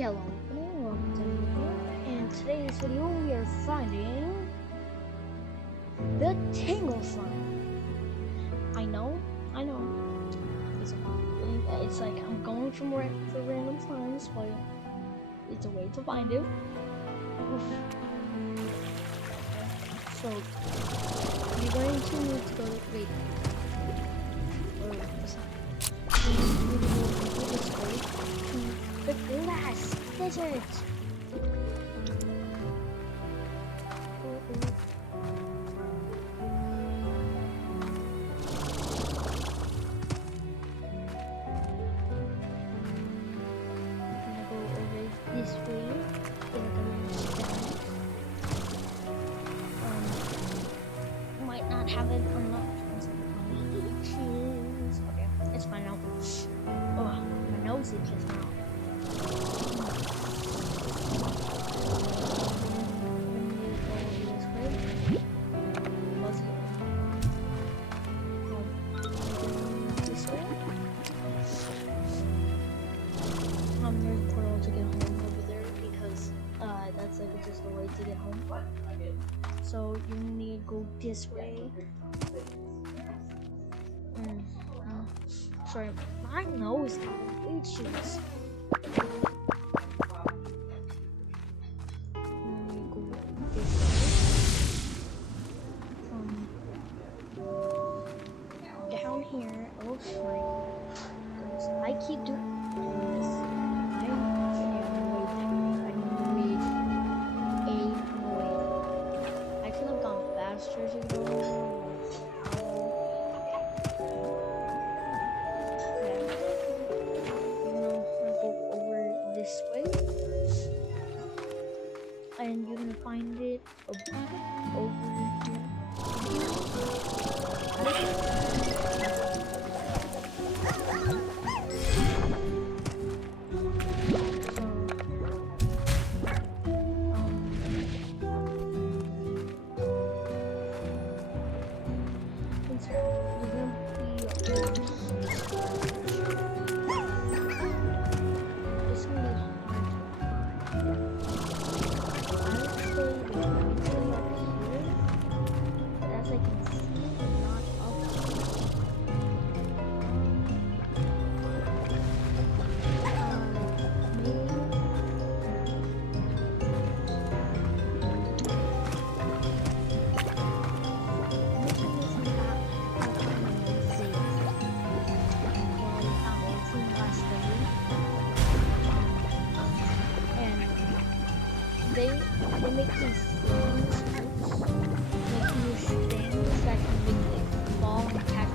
Hello, welcome to the video. In today's video, we are finding the Tangle slime. I know. It's like I'm going for random slimes, but it's a way to find it. So you're going to need to go. Wait. You need to go this way to the glass desert. This way, might not have it unlocked. Okay, it's fine now. Oh, my nose itches now. This way. There's a portal to get home over there because that's like just the way to get home. So you need to go this way. Sorry, my nose itches. Go this way. Down here, it looks fine. I keep doing this. I could have gone faster to go. Go over this way, and you're gonna find it over here. They make these things that can make it fall and catch